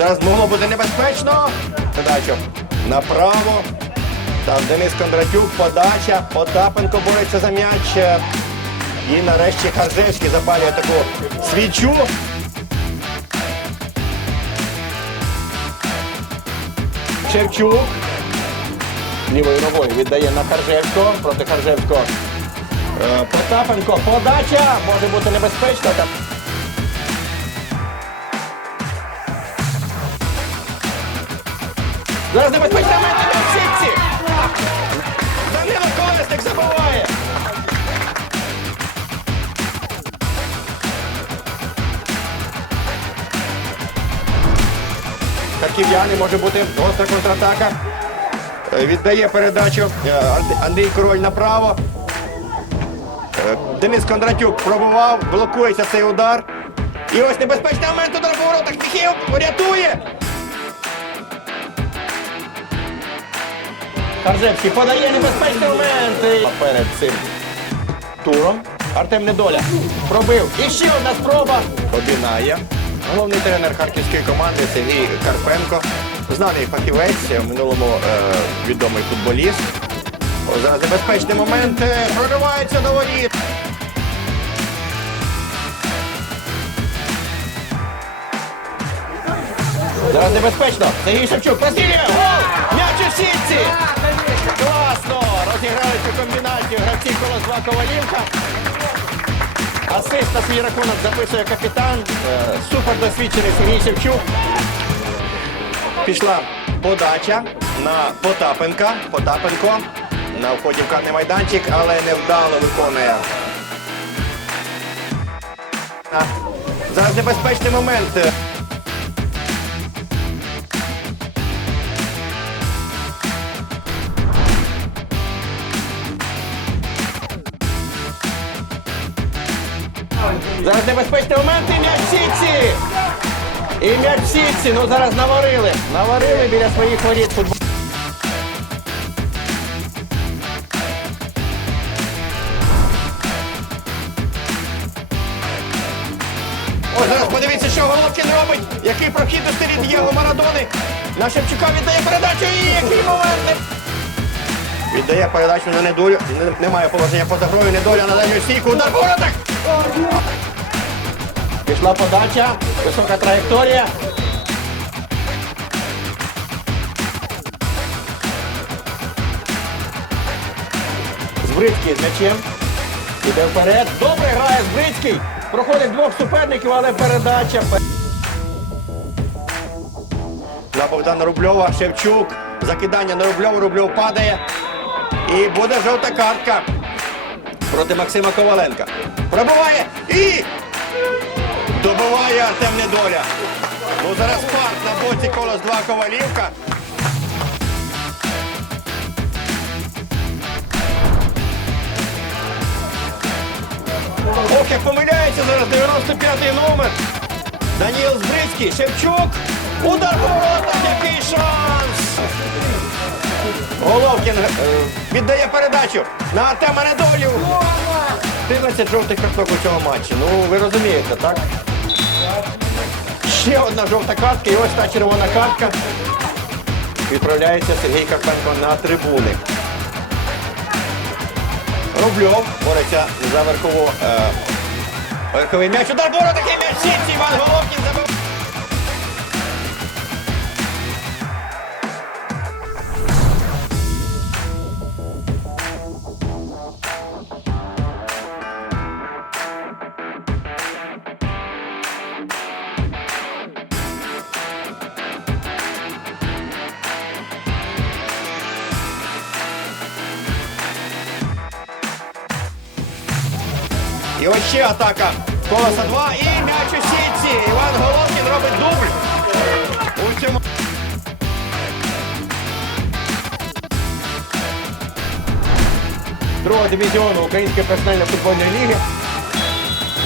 Зараз могло бути небезпечно. Подачу направо. Там Денис Кондратюк, подача. Потапенко бореться за м'яч. І нарешті Харжевський запалює таку свічу. Шевчук. Лівою ногою віддає на Харжевського. Проти Харжевського. Е, Потапенко. Подача. Може бути небезпечно. Зараз небезпечна момент на сітці. Данило Колесник забиває. Харків'яни може бути гостра контратака. Е, Віддає передачу е, Андрій Король направо. Е, Денис Кондратюк пробував, блокується цей удар. І ось небезпечний момент удар по воротах. Міхів рятує. Харжевський подає небезпечний момент. І Перед цим туром Артем Недоля пробив. І ще одна спроба. Обінає. Головний тренер харківської команди Сергій Карпенко. Знаний фахівець, в минулому е, відомий футболіст. О, Зараз небезпечний момент. е, Проривається до воріт. Зараз небезпечно. Сергій Шевчук. Прострілює. Гол! Сітці. Класно! Розіграли цю комбінацію гравці колос 2 Ковалівка. Асист на свій рахунок записує капітан. Е, Супер досвідчений Сергій Шевчук. Пішла подача на Потапенка. Потапенко на вході в карний майданчик, але невдало виконує. Зараз небезпечний момент. Зараз небезпечний момент і м'яч в сітці. І м'яч в сітці. Ну зараз наварили. Наварили біля своїх воріт футбол. Ось зараз подивіться, що Головкін робить. Який прохід у стилі Дієго Марадони. На Шевчука віддає передачу і який момент. Віддає передачу на недолю. Немає положення поза грою. Недоля на дальню стійку. Удар по воротах. Пішла подача. Висока траєкторія. Збрицький з м'ячем. Іде вперед. Добре грає Збрицький. Проходить двох суперників, але передача. На Богдана Рубльова. Шевчук. Закидання на Рубльова. Рубльов падає. І буде жовта картка проти Максима Коваленка. Пробиває і добиває Артем Недоля. Ну зараз фарт на боці колос 2 Ковалівка. Ох, як помиляється зараз 95-й номер. Даніл Збрицький, Шевчук. Удар по воротах, який шанс! Головкін е, віддає передачу на Артема Недолю. 14 жовтих карток у цьому матчі. Ну, ви розумієте, так? Ще одна жовта картка і ось та червона картка. Відправляється Сергій Карпенко на трибуни. Рубльов бореться за верхову. Е, верховий м'яч. Удар боро такий м'яч. Іван Головкін забив. І ось ще атака. Колоса 2 і м'яч у сітці. Іван Головкін робить дубль. У цьому. Другого дивізіону Української професіональної футбольної ліги.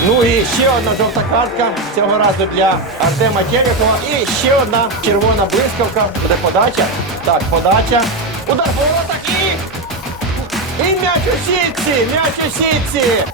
Ну і ще одна жовта картка цього разу для Артема Терехова. І ще одна червона блискавка. Буде подача. Так, подача. Удар по воротах і. І м'яч у сітці! М'яч у сітці!